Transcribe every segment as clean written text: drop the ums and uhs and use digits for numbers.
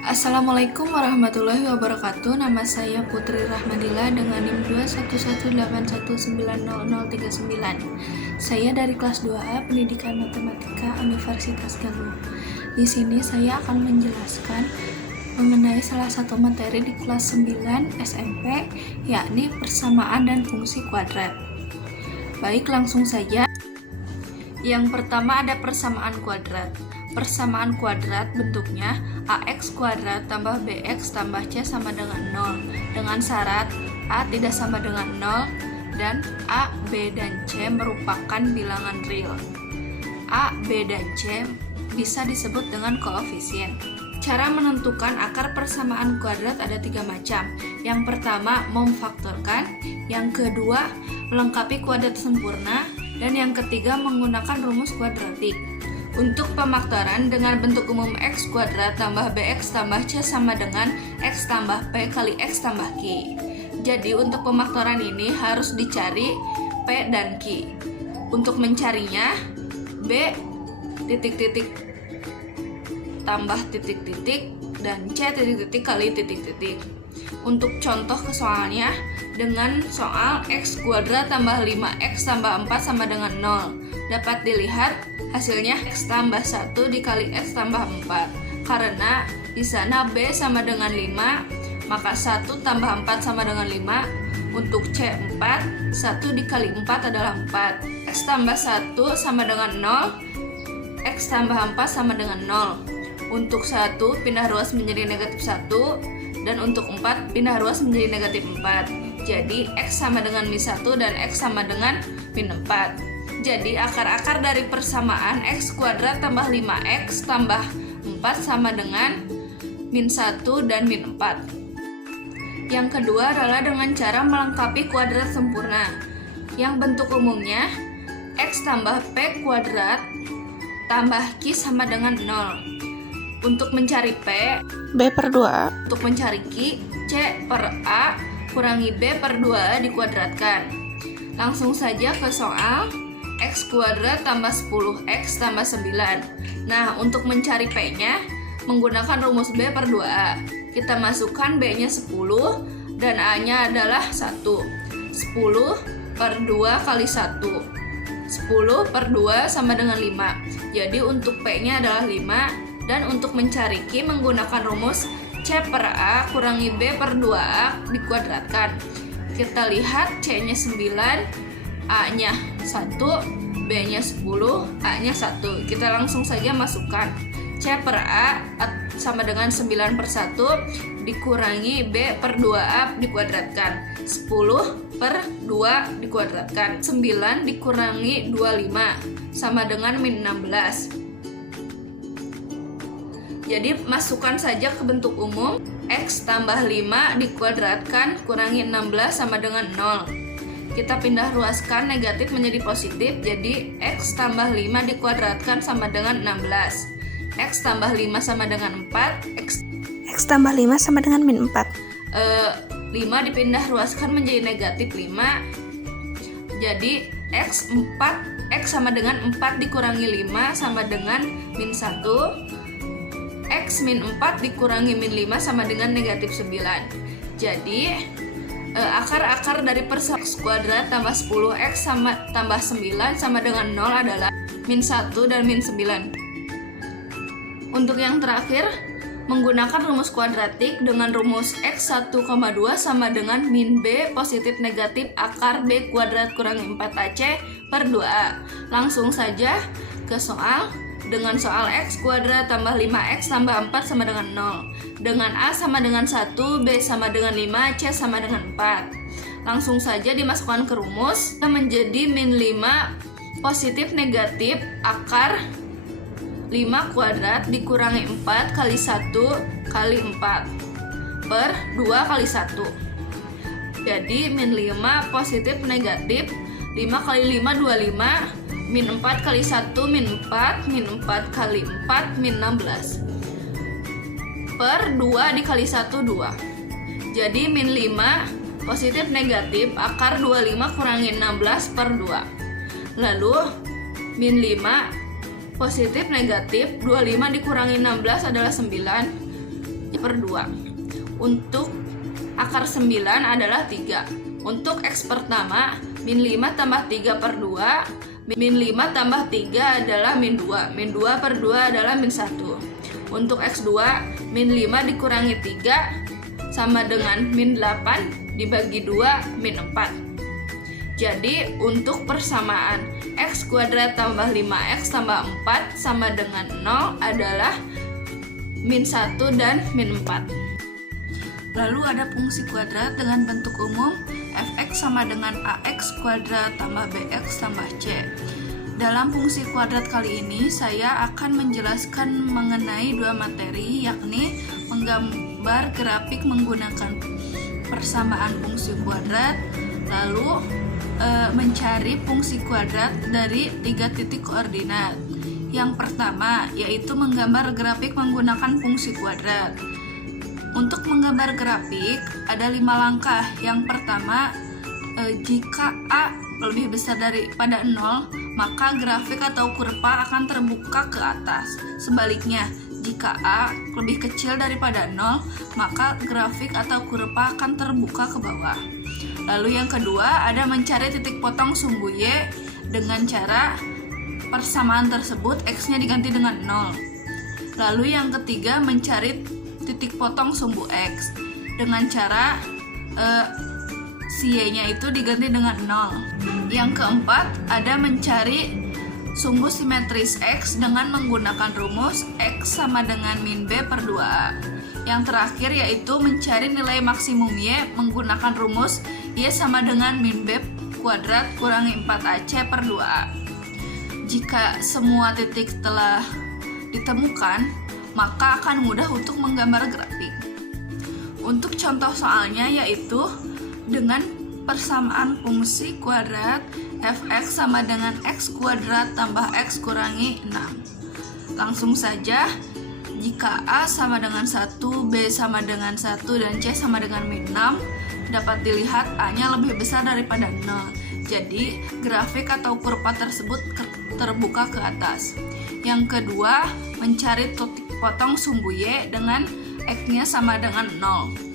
Assalamualaikum warahmatullahi wabarakatuh. Nama saya Putri Rahmadila dengan NIM 21181900039. Saya dari kelas 2A Pendidikan Matematika Universitas Galuh. Di sini saya akan menjelaskan mengenai salah satu materi di kelas 9 SMP, yakni persamaan dan fungsi kuadrat. Baik, langsung saja. Yang pertama ada persamaan kuadrat. Persamaan kuadrat bentuknya ax kuadrat tambah bx tambah c sama dengan 0 dengan syarat a tidak sama dengan 0 dan a, b, dan c merupakan bilangan real. A, b, dan c bisa disebut dengan koefisien. Cara menentukan akar persamaan kuadrat ada 3 macam. Yang pertama memfaktorkan, yang kedua melengkapi kuadrat sempurna, dan yang ketiga menggunakan rumus kuadratik. Untuk pemaktoran dengan bentuk umum x kuadrat tambah bx tambah c sama dengan x tambah p kali x tambah q. Jadi untuk pemaktoran ini harus dicari p dan q. Untuk mencarinya b titik-titik tambah titik-titik dan c titik-titik kali titik-titik. Untuk contoh ke soalnya dengan soal x kuadrat tambah 5x tambah 4 sama dengan 0. Dapat dilihat hasilnya x tambah 1 dikali x tambah 4. Karena di sana b sama dengan 5, maka 1 tambah 4 sama dengan 5. Untuk c 4, 1 dikali 4 adalah 4. X tambah 1 sama dengan 0, x tambah 4 sama dengan 0. Untuk 1 pindah ruas menjadi negatif 1, dan untuk 4 pindah ruas menjadi negatif 4. Jadi x sama dengan min 1 dan x sama dengan min 4. Jadi akar-akar dari persamaan x kuadrat tambah 5x tambah 4 sama dengan min 1 dan min 4. Yang kedua adalah dengan cara melengkapi kuadrat sempurna. Yang bentuk umumnya x tambah p kuadrat tambah q sama dengan 0. Untuk mencari p, B per 2. Untuk mencari q, c per a kurangi b per 2 dikuadratkan. Langsung saja ke soal x kuadrat tambah 10x tambah 9. Nah, untuk mencari p-nya menggunakan rumus b per 2a. Kita masukkan b-nya 10 dan a-nya adalah 1. 10 per 2 kali 1. 10 per 2 sama dengan 5. Jadi untuk p-nya adalah 5. Dan untuk mencari q menggunakan rumus c per a kurangi b per 2a dikuadratkan. Kita lihat c-nya 9, a-nya 1, b-nya 10, a-nya 1. Kita langsung saja masukkan c per a sama dengan 9 per 1 dikurangi b per 2a dikuadratkan. 10 per 2 dikuadratkan. 9 dikurangi 25 sama dengan min 16. Jadi masukkan saja ke bentuk umum x tambah 5 dikuadratkan kurangi 16 sama dengan 0. Kita pindah ruaskan negatif menjadi positif, jadi x tambah 5 dikuadratkan sama dengan 16. X tambah 5 sama dengan 4, X tambah 5 sama dengan min 4. 5 dipindah ruaskan menjadi negatif 5. Jadi x sama dengan 4 dikurangi 5 sama dengan min 1. X min 4 dikurangi min 5 sama dengan negatif 9. Jadi akar-akar dari persamaan x kuadrat tambah 10x sama tambah 9 sama dengan 0 adalah min 1 dan min 9. Untuk yang terakhir, menggunakan rumus kuadratik dengan rumus x 1,2 sama dengan min b positif negatif akar b kuadrat kurangi 4ac per 2a. Langsung saja ke soal. Dengan soal x kuadrat tambah 5x tambah 4 sama dengan 0. Dengan a sama dengan 1, b sama dengan 5, c sama dengan 4. Langsung saja dimasukkan ke rumus. Menjadi min 5 positif negatif akar 5 kuadrat dikurangi 4 kali 1 kali 4 per 2 kali 1. Jadi min 5 positif negatif 5 kali 5 25, min 4 kali 1 min 4, min 4 kali 4 min 16 per 2 dikali 1 2. Jadi min 5 positif negatif akar 25 kurangi 16 per 2. Lalu min 5 positif negatif 25 dikurangi 16 adalah 9 per 2. Untuk akar 9 adalah 3. Untuk X pertama, min 5 tambah 3 per 2. Min 5 tambah 3 adalah min 2. Min 2 per 2 adalah min 1. Untuk X2, min 5 dikurangi 3 sama dengan min 8 dibagi 2 min 4. Jadi untuk persamaan X kuadrat tambah 5X tambah 4 sama dengan 0 adalah min 1 dan min 4. Lalu ada fungsi kuadrat dengan bentuk umum fx sama dengan ax kuadrat tambah bx tambah c. Dalam fungsi kuadrat kali ini saya akan menjelaskan mengenai dua materi, yakni menggambar grafik menggunakan persamaan fungsi kuadrat, lalu mencari fungsi kuadrat dari 3 titik koordinat. Yang pertama yaitu menggambar grafik menggunakan fungsi kuadrat. Untuk menggambar grafik ada 5 langkah. Yang pertama, jika A lebih besar daripada 0, maka grafik atau kurva akan terbuka ke atas. Sebaliknya, jika A lebih kecil daripada 0, maka grafik atau kurva akan terbuka ke bawah. Lalu yang kedua, ada mencari titik potong sumbu Y dengan cara persamaan tersebut X-nya diganti dengan 0. Lalu yang ketiga, mencari titik potong sumbu X dengan cara si Y-nya itu diganti dengan 0. Yang keempat, ada mencari sumbu simetris X dengan menggunakan rumus X sama dengan min B per 2A. Yang terakhir yaitu mencari nilai maksimum Y menggunakan rumus Y sama dengan min B kuadrat kurangi 4AC per 2A. Jika semua titik telah ditemukan, maka akan mudah untuk menggambar grafik. Untuk contoh soalnya yaitu dengan persamaan fungsi kuadrat fx sama dengan x kuadrat tambah x kurangi 6. Langsung saja, jika A sama dengan 1, B sama dengan 1, dan C sama dengan min 6, dapat dilihat A-nya lebih besar daripada 0. Jadi, grafik atau kurva tersebut terbuka ke atas. Yang kedua, mencari titik potong sumbu Y dengan X-nya sama dengan 0.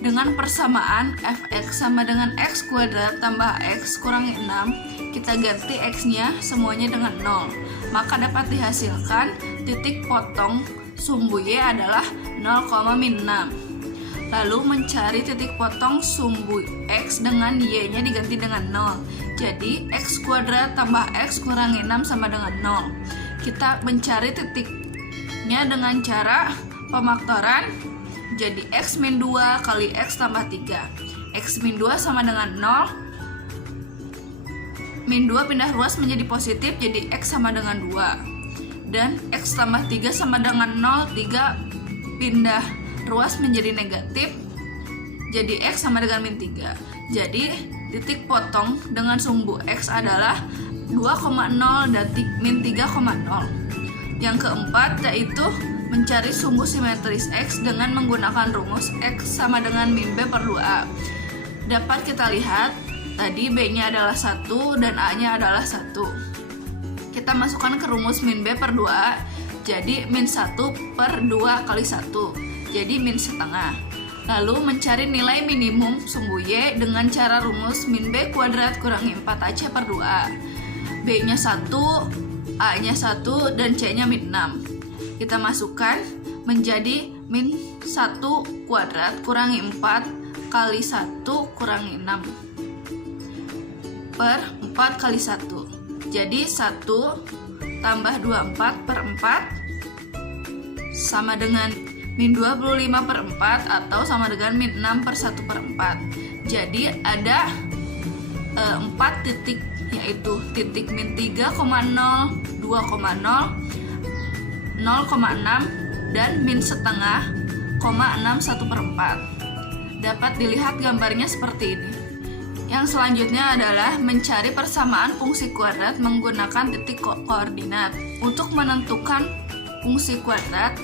Dengan persamaan fx sama dengan x kuadrat tambah x kurangi 6, kita ganti x-nya semuanya dengan 0. Maka dapat dihasilkan titik potong sumbu Y adalah 0, min 6. Lalu mencari titik potong sumbu X dengan Y-nya diganti dengan 0. Jadi x kuadrat tambah x kurangi 6 sama dengan 0. Kita mencari titiknya dengan cara pemaktoran. Jadi x min 2 kali x tambah 3. X min 2 sama dengan 0. Min 2 pindah ruas menjadi positif, jadi x sama dengan 2. Dan x tambah 3 sama dengan 0, 3 pindah ruas menjadi negatif, jadi x sama dengan min 3. Jadi titik potong dengan sumbu x adalah 2,0 dan min 3,0. Yang keempat yaitu mencari sumbu simetris x dengan menggunakan rumus x sama dengan min b per 2a. Dapat kita lihat tadi b-nya adalah 1 dan a-nya adalah 1. Kita masukkan ke rumus min b per 2a, jadi min 1 per 2 kali 1, jadi min setengah. Lalu mencari nilai minimum sumbu y dengan cara rumus min b kuadrat kurangi 4ac per 2a. b-nya 1, a-nya 1, dan c-nya min 6. Kita masukkan menjadi min 1 kuadrat kurangi 4 kali 1 kurangi 6 per 4 kali 1. Jadi 1 tambah 24 per 4 sama dengan min 25 per 4 atau sama dengan min 6 per 1 per 4. Jadi ada 4 titik, yaitu titik min 3,0, 2,0, 0,6 dan min setengah, 61 per 4. Dapat dilihat gambarnya seperti ini. Yang selanjutnya adalah mencari persamaan fungsi kuadrat menggunakan titik koordinat. Untuk menentukan fungsi kuadrat,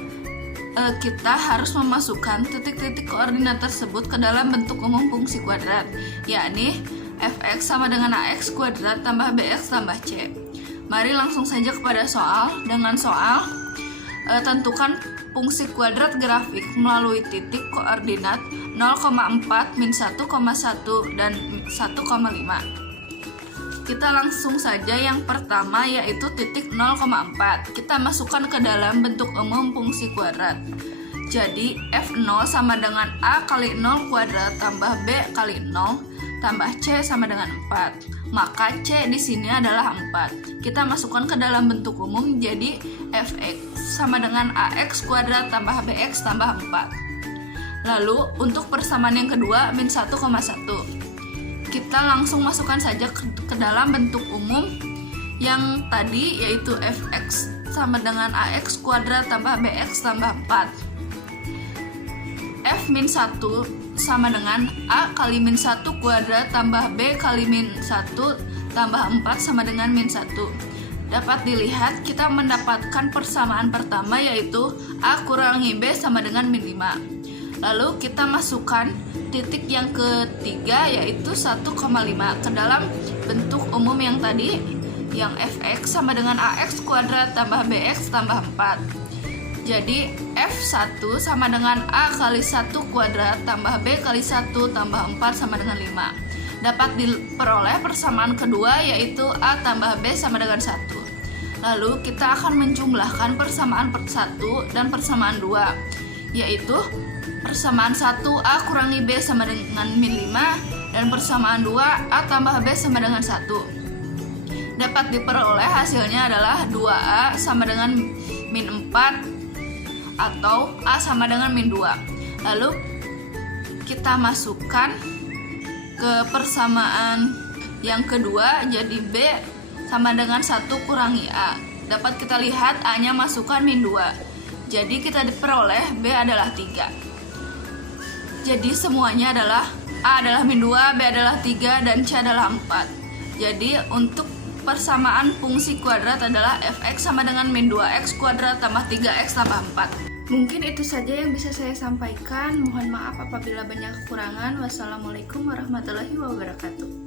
kita harus memasukkan titik-titik koordinat tersebut ke dalam bentuk umum fungsi kuadrat, yakni fx sama dengan ax kuadrat tambah bx tambah c. Mari langsung saja kepada soal. Dengan soal, tentukan fungsi kuadrat grafik melalui titik koordinat 0,4, min 1,1, dan 1,5. Kita langsung saja yang pertama, yaitu titik 0,4. Kita masukkan ke dalam bentuk umum fungsi kuadrat. Jadi F0 sama dengan A kali 0 kuadrat tambah B kali 0 tambah C sama dengan 4. Maka C di sini adalah 4. Kita masukkan ke dalam bentuk umum, jadi Fx sama dengan Ax kuadrat tambah Bx tambah 4. Lalu untuk persamaan yang kedua, min 1,1. Kita langsung masukkan saja ke dalam bentuk umum yang tadi, yaitu Fx sama dengan Ax kuadrat tambah Bx tambah 4. F min 1 sama dengan A kali min 1 kuadrat tambah B kali min 1 tambah 4 sama dengan min 1. Dapat dilihat kita mendapatkan persamaan pertama, yaitu A kurangi B sama dengan min 5. Lalu kita masukkan titik yang ketiga, yaitu 1,5 ke dalam bentuk umum yang tadi, yang Fx sama dengan Ax kuadrat tambah Bx tambah 4. Jadi F1 sama dengan A kali 1 kuadrat tambah B kali 1 tambah 4 sama dengan 5. Dapat diperoleh persamaan kedua, yaitu A tambah B sama dengan 1. Lalu kita akan menjumlahkan persamaan 1 dan persamaan 2, yaitu persamaan 1 A kurangi B sama dengan min 5 dan persamaan 2 A tambah B sama dengan 1. Dapat diperoleh hasilnya adalah 2A sama dengan min 4 atau A sama dengan min 2. Lalu kita masukkan ke persamaan yang kedua, jadi B sama dengan 1 kurangi A. Dapat kita lihat A-nya masukkan min 2. Jadi kita diperoleh B adalah 3. Jadi semuanya adalah A adalah min 2, B adalah 3, dan C adalah 4. Jadi untuk persamaan fungsi kuadrat adalah Fx sama dengan min 2x kuadrat tambah 3x tambah 4. Mungkin itu saja yang bisa saya sampaikan. Mohon maaf apabila banyak kekurangan. Wassalamualaikum warahmatullahi wabarakatuh.